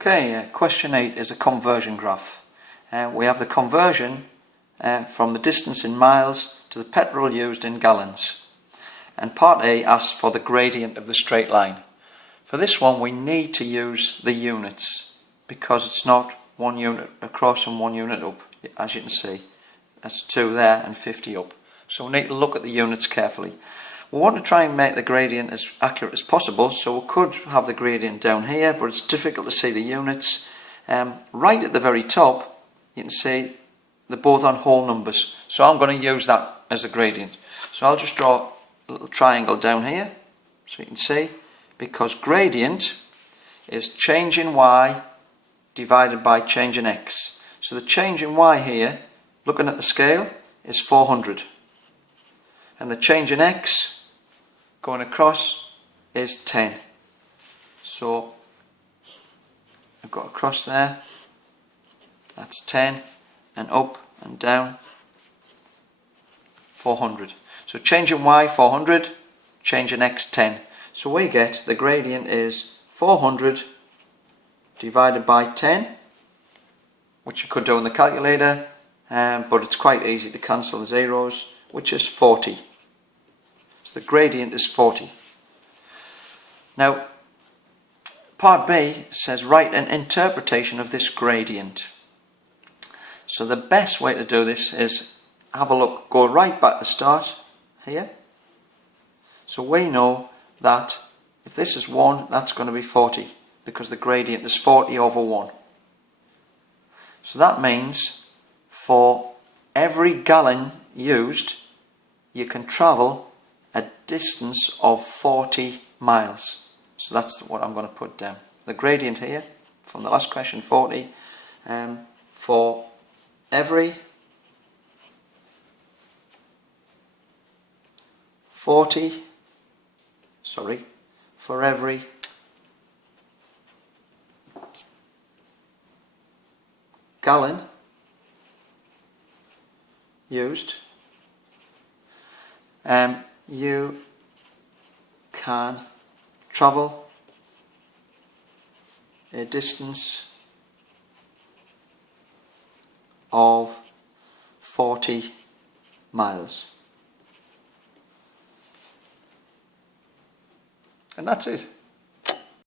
Okay, question 8 is a conversion graph. We have the conversion from the distance in miles to the petrol used in gallons. And part A asks for the gradient of the straight line. For this one we need to use the units because it's not 1 unit across and 1 unit up, as you can see. That's 2 there and 50 up. So we need to look at the units carefully. We want to try and make the gradient as accurate as possible, so we could have the gradient down here, but it's difficult to see the units. Right at the very top, you can see they're both on whole numbers, so I'm going to use that as a gradient. So I'll just draw a little triangle down here, so you can see, because gradient is change in y divided by change in x. So the change in y here, looking at the scale, is 400. And the change in x going across is 10. So I've got a cross there, that's 10, and up and down 400. So change in y 400, change in x 10. So we get the gradient is 400 divided by 10, which you could do in the calculator, but it's quite easy to cancel the zeros, which is 40. So the gradient is 40. Now, part B says write an interpretation of this gradient. So the best way to do this is have a look, go right back to the start here. So we know that if this is 1, that's going to be 40 because the gradient is 40 over 1. So that means for every gallon used, you can travel a distance of 40 miles. So that's what I'm going to put down. The gradient here, from the last question, 40, for every gallon used, you can travel a distance of 40 miles. And that's it.